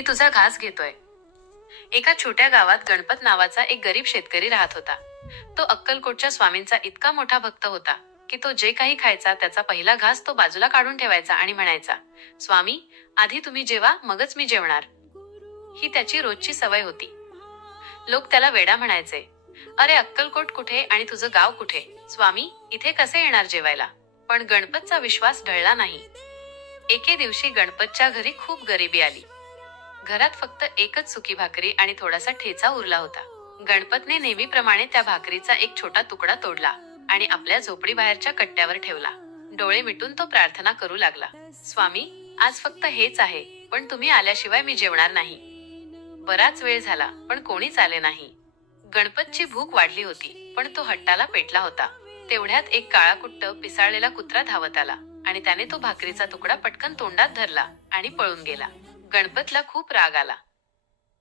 मी तुझा घास घेतोय. एका छोट्या गावात गणपत नावाचा एक गरीब शेतकरी राहत होता. तो अक्कलकोटच्या स्वामींचा इतका मोठा भक्त होता की तो जे काही खायचा त्याचा पहिला घास तो बाजूला काढून ठेवायचा आणि म्हणायचा, स्वामी, आधी तुम्ही जेवा, मगच मी जेवणार. ही त्याची रोजची सवय होती. लोक त्याला वेडा म्हणायचे. अरे, अक्कलकोट कुठे आणि तुझं गाव कुठे? स्वामी इथे कसे येणार जेवायला? पण गणपतचा विश्वास ढळला नाही. एके दिवशी गणपतच्या घरी खूप गरिबी आली. घरात फक्त एकच सुकी भाकरी आणि थोडासा ठेचा उरला होता. गणपतने नेहमीप्रमाणे त्या भाकरीचा एक छोटा तुकडा तोडला आणि आपल्या झोपडीबाहेरच्या कट्ट्यावर ठेवला. डोळे मिटून तो प्रार्थना करू लागला. स्वामी, आज फक्त हेच आहे, पण तुम्ही आल्याशिवाय मी जेवणार नाही. बराच वेळ झाला पण कोणीच आले नाही. गणपतची भूक वाढली होती पण तो हट्टाला पेटला होता. तेवढ्यात एक काळाकुट्ट पिसाळलेला कुत्रा धावत आला आणि त्याने तो भाकरीचा तुकडा पटकन तोंडात धरला आणि पळून गेला. गणपतला खूप राग आला.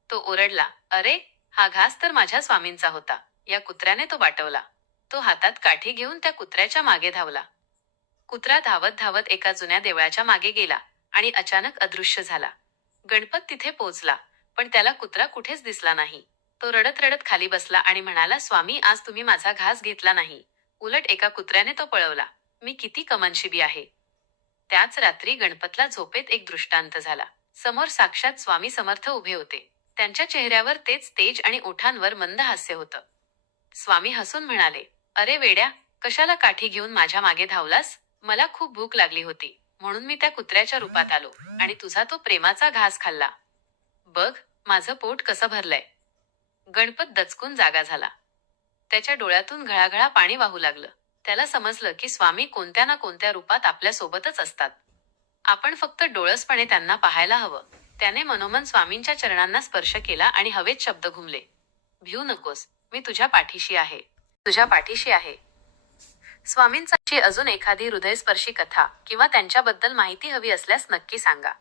तो ओरडला, अरे, हा घास तर माझ्या स्वामींचा होता. या कुत्र्याने तो वाटवला. तो हातात काठी घेऊन त्या कुत्र्याच्या मागे धावला. कुत्रा धावत धावत एका जुन्या देवळाच्या मागे गेला आणि अचानक अदृश्य झाला. गणपत तिथे पोहोचला पण त्याला कुत्रा कुठेच दिसला नाही. तो रडत रडत खाली बसला आणि म्हणाला, स्वामी, आज तुम्ही माझा घास घेतला नाही. उलट एका कुत्र्याने तो पळवला. मी किती कमनशिबी आहे. त्याच रात्री गणपतला झोपेत एक दृष्टांत झाला. समोर साक्षात स्वामी समर्थ उभे होते. त्यांच्या चेहऱ्यावर तेच तेज आणि ओठांवर मंद हास्य होतं. स्वामी हसून म्हणाले, अरे वेड्या, कशाला काठी घेऊन माझ्या मागे धावलास? मला खूप भूक लागली होती म्हणून मी त्या कुत्र्याच्या रूपात आलो आणि तुझा तो प्रेमाचा घास खाल्ला. बघ, माझं पोट कसं भरलंय. गणपत दचकून जागा झाला. त्याच्या डोळ्यातून घळाघळा पाणी वाहू लागलं. त्याला समजलं की स्वामी कोणत्या ना कोणत्या रूपात आपल्या सोबतच असतात. आपण फक्त डोळसपणे त्यांना पाहायला हवं. त्याने मनोमन स्वामींच्या चरणांना स्पर्श केला आणि हवेत शब्द घुमले, भिऊ नकोस, मी तुझ्या पाठीशी आहे. तुझ्या पाठीशी आहे. स्वामींची अजून एखादी हृदयस्पर्शी कथा किंवा त्यांच्याबद्दल माहिती हवी असल्यास नक्की सांगा.